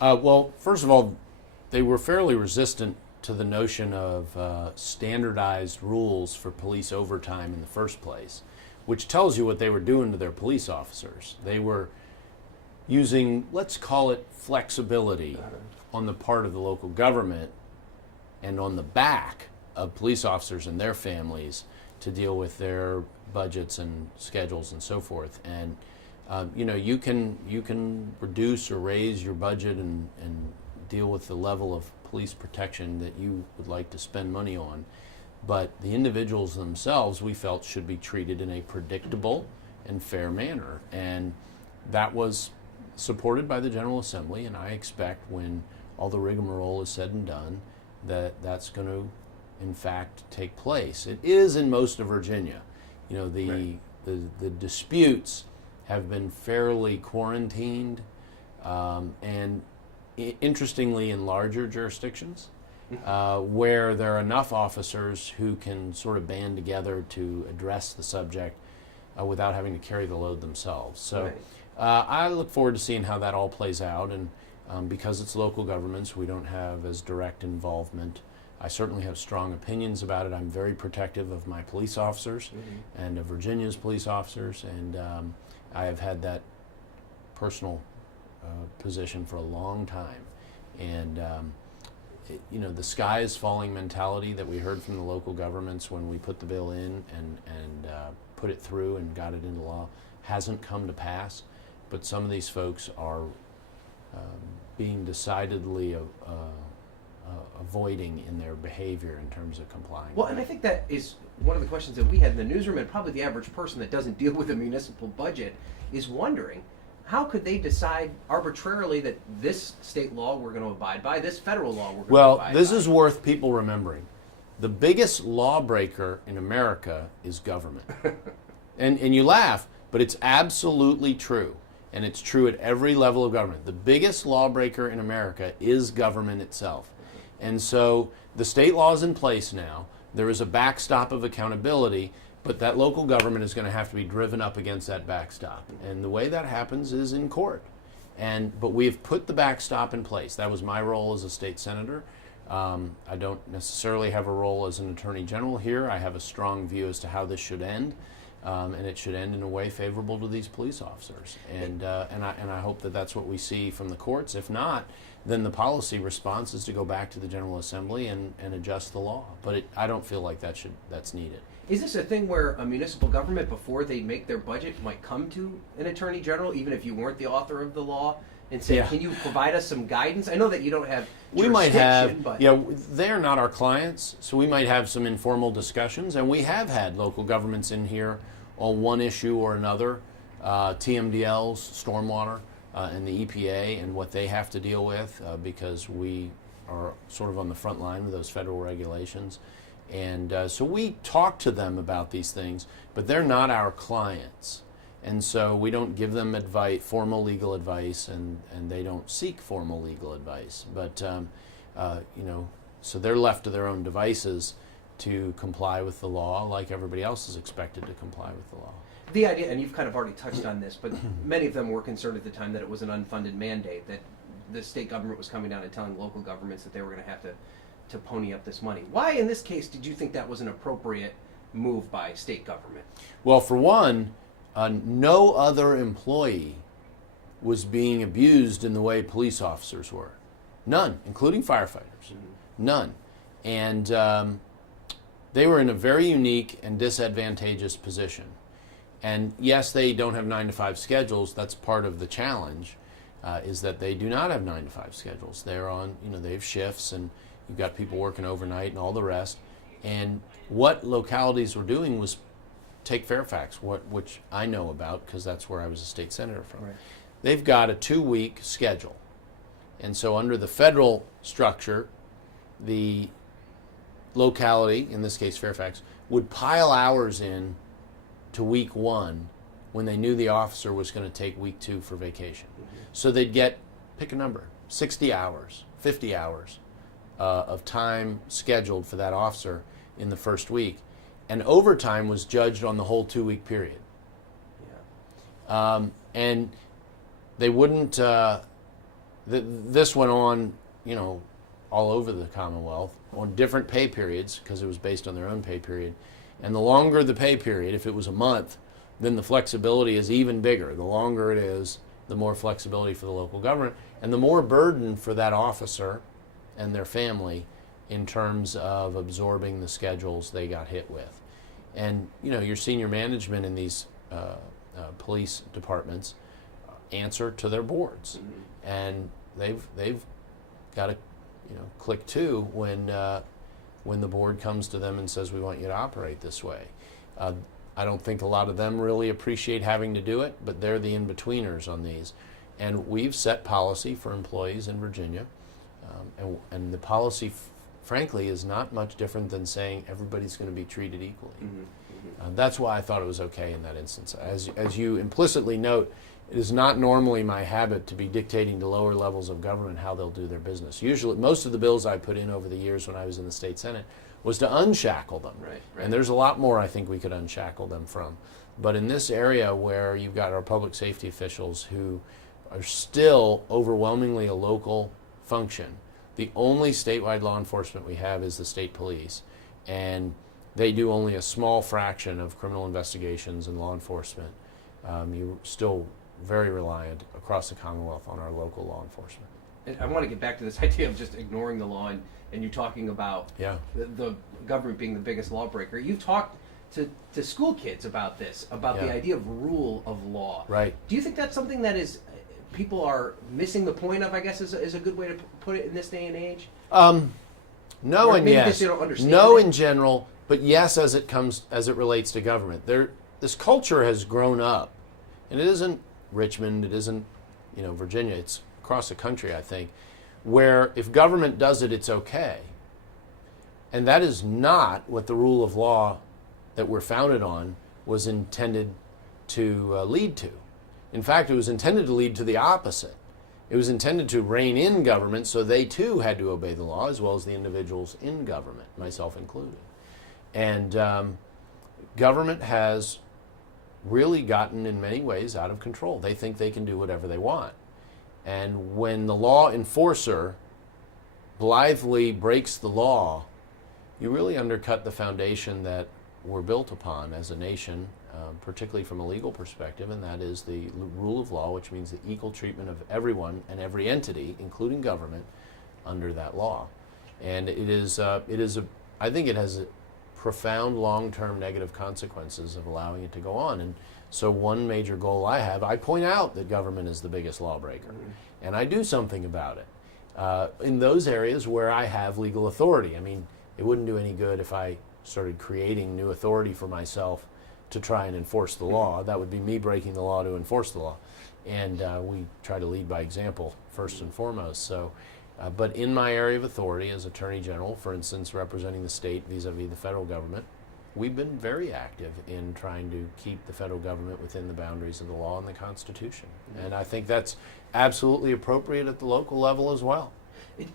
Well, first of all, they were fairly resistant to the notion of standardized rules for police overtime in the first place, which tells you what they were doing to their police officers. They were using, let's call it flexibility on the part of the local government and on the back of police officers and their families to deal with their budgets and schedules and so forth. And you can reduce or raise your budget and deal with the level of police protection that you would like to spend money on. But the individuals themselves, we felt, should be treated in a predictable and fair manner. And that was supported by the General Assembly, and I expect when all the rigmarole is said and done that that's going to, in fact, take place. It is in most of Virginia. The disputes have been fairly quarantined, and interestingly in larger jurisdictions where there are enough officers who can sort of band together to address the subject without having to carry the load themselves. So I look forward to seeing how that all plays out, and because it's local governments, we don't have as direct involvement. I certainly have strong opinions about it. I'm very protective of my police officers and of Virginia's police officers, and I have had that personal position for a long time. And the sky is falling mentality that we heard from the local governments when we put the bill in and put it through and got it into law hasn't come to pass. But some of these folks are being decidedly avoiding in their behavior in terms of complying. Well, and I think that is one of the questions that we had in the newsroom, and probably the average person that doesn't deal with a municipal budget is wondering, how could they decide arbitrarily that this state law we're going to abide by, this federal law we're going to abide by? Well, this is worth people remembering. The biggest lawbreaker in America is government. and you laugh, but it's absolutely true. And it's true at every level of government. The biggest lawbreaker in America is government itself. And so the state law is in place now. There is a backstop of accountability, but that local government is going to have to be driven up against that backstop. And the way that happens is in court. But we have put the backstop in place. That was my role as a state senator. I don't necessarily have a role as an attorney general here. I have a strong view as to how this should end. And it should end in a way favorable to these police officers. And I hope that that's what we see from the courts. If not, then the policy response is to go back to the General Assembly and adjust the law. But I don't feel like that's needed. Is this a thing where a municipal government, before they make their budget, might come to an attorney general, even if you weren't the author of the law, and say, can you provide us some guidance? I know that you don't have jurisdiction, we might have, but they're not our clients, so we might have some informal discussions, and we have had local governments in here on one issue or another, TMDLs, stormwater, and the EPA and what they have to deal with, because we are sort of on the front line with those federal regulations. And so we talk to them about these things, but they're not our clients. And so we don't give them formal legal advice, and they don't seek formal legal advice. But, so they're left to their own devices to comply with the law like everybody else is expected to comply with the law. The idea, and you've kind of already touched on this, but many of them were concerned at the time that it was an unfunded mandate, that the state government was coming down and telling local governments that they were going to have to pony up this money. Why, in this case, did you think that was an appropriate move by state government? Well, for one, no other employee was being abused in the way police officers were. None, including firefighters. None. And they were in a very unique and disadvantageous position. And yes, they don't have 9-to-5 schedules. That's part of the challenge, is that they do not have 9-to-5 schedules. They're on, they have shifts, and you've got people working overnight and all the rest. And what localities were doing was take Fairfax, which I know about because that's where I was a state senator from. Right. They've got a 2-week schedule. And so under the federal structure, the locality, in this case Fairfax, would pile hours in to week 1 when they knew the officer was going to take week 2 for vacation. So they'd get, pick a number, 60 hours, 50 hours of time scheduled for that officer in the first week. And overtime was judged on the whole 2-week period. And they wouldn't this went on, all over the Commonwealth on different pay periods because it was based on their own pay period. And the longer the pay period, if it was a month, then the flexibility is even bigger. The longer it is, the more flexibility for the local government and the more burden for that officer and their family in terms of absorbing the schedules they got hit with. And, your senior management in these police departments answer to their boards. Mm-hmm. And they've got to, click to when the board comes to them and says, we want you to operate this way. I don't think a lot of them really appreciate having to do it, but they're the in-betweeners on these. And we've set policy for employees in Virginia, and the policy, frankly, is not much different than saying everybody's going to be treated equally. Mm-hmm. Mm-hmm. That's why I thought it was okay in that instance. As you implicitly note, it is not normally my habit to be dictating to lower levels of government how they'll do their business. Usually, most of the bills I put in over the years when I was in the state Senate was to unshackle them. Right. And there's a lot more I think we could unshackle them from. But in this area where you've got our public safety officials who are still overwhelmingly a local function, the only statewide law enforcement we have is the state police. And they do only a small fraction of criminal investigations and law enforcement. You're still very reliant across the Commonwealth on our local law enforcement. And I want to get back to this idea of just ignoring the law, and you talking about the government being the biggest lawbreaker. You've talked to school kids about this, about the idea of rule of law. Right. Do you think that's something that is people are missing the point of, I guess, is a good way to put it in this day and age? No, or and maybe yes. They don't understand no, it. In general, but yes, as it relates to government. This culture has grown up, and it isn't Richmond, it isn't Virginia. It's across the country, I think, where if government does it, it's okay. And that is not what the rule of law that we're founded on was intended to lead to. In fact, it was intended to lead to the opposite. It was intended to rein in government so they too had to obey the law as well as the individuals in government, myself included. And government has really gotten in many ways out of control. They think they can do whatever they want. And when the law enforcer blithely breaks the law, you really undercut the foundation that we're built upon as a nation, particularly from a legal perspective, and that is the rule of law, which means the equal treatment of everyone and every entity, including government, under that law. And I think it has profound long-term negative consequences of allowing it to go on. And so one major goal I point out that government is the biggest lawbreaker, and I do something about it in those areas where I have legal authority. I mean, it wouldn't do any good if I started creating new authority for myself to try and enforce the law. That would be me breaking the law to enforce the law. And we try to lead by example first and foremost. So, but in my area of authority as Attorney General, for instance, representing the state vis-a-vis the federal government, we've been very active in trying to keep the federal government within the boundaries of the law and the Constitution. And I think that's absolutely appropriate at the local level as well.